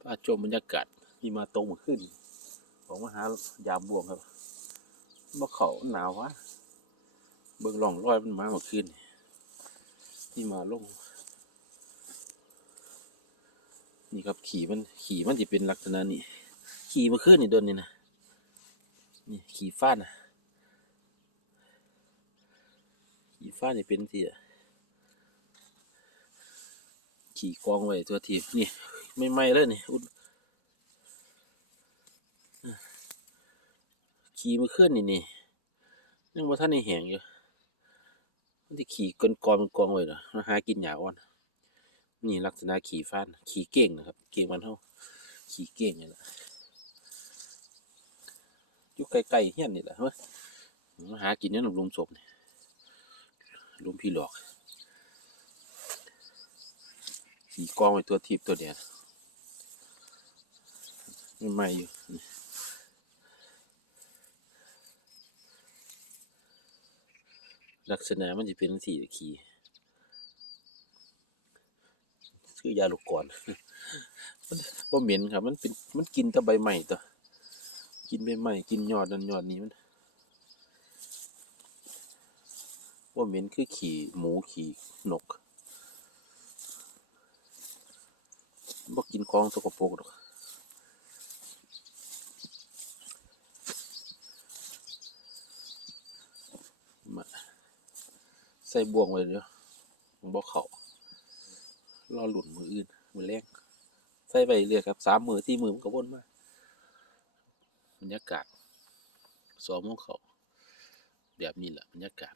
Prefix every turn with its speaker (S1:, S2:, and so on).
S1: พาชมบรรยากาศที่มาตรงมาขึ้นของมหายาบวงครับบ่เขาหนาววะเบิ่งร่องรอยมันมาเมื่อคืนนี่ที่มาลง นี่ครับขี่มันขี่มันจะเป็นลักษณะนี้ขี่เมื่อคืนนี่เดินนี่นะนี่ขี่ฟ้านะขี่ฟ้านี่เป็นที่ขี่กองไว้ตัวทีนี่ ไม่ไหม้เลยนี่อุดขี่เมื่อคืนนี่นี่ยังว่าท่านในแหงอยู่มันที่ขี่กอนกองเป็นกองไว้เนาะมาหากินหญ้าอ่อน นี่ลักษณะขี่ฟ้าน ขี่เก่งนะครับ เก่งมันเท่าขี่เก่งนี่แหละอยู่ใกล้ๆเฮียนนี่แหละเฮ้ยมาหากินเนี่ยหนุ่มลุมศพเนี่ยลุมพี่หลอกขี่กองไว้ตัวทีบตัวเดียว ไม่ไหม่อยู่ลักษณะมันจะเป็นสีขีคือยาลูกกรอนมันบ่เหม็นครับ มันเป็นมันกินแต่ใบใหม่ตัวกินใบใหม่กินยอดนั่นยอดนี้มันบ่เหม็นคือขี่หมูขี่นกบ่กินของสกปรกหรอก ใส่บ่วงไว้เดี๋ยวมันบ่เขารอหลุนมืออื่น มือแรกใส่ไปเรื่อยครับสามมือที่มือมันก็วนมาบรรยากาศสองโมงเขา แบบนี้แหละบรรยากาศ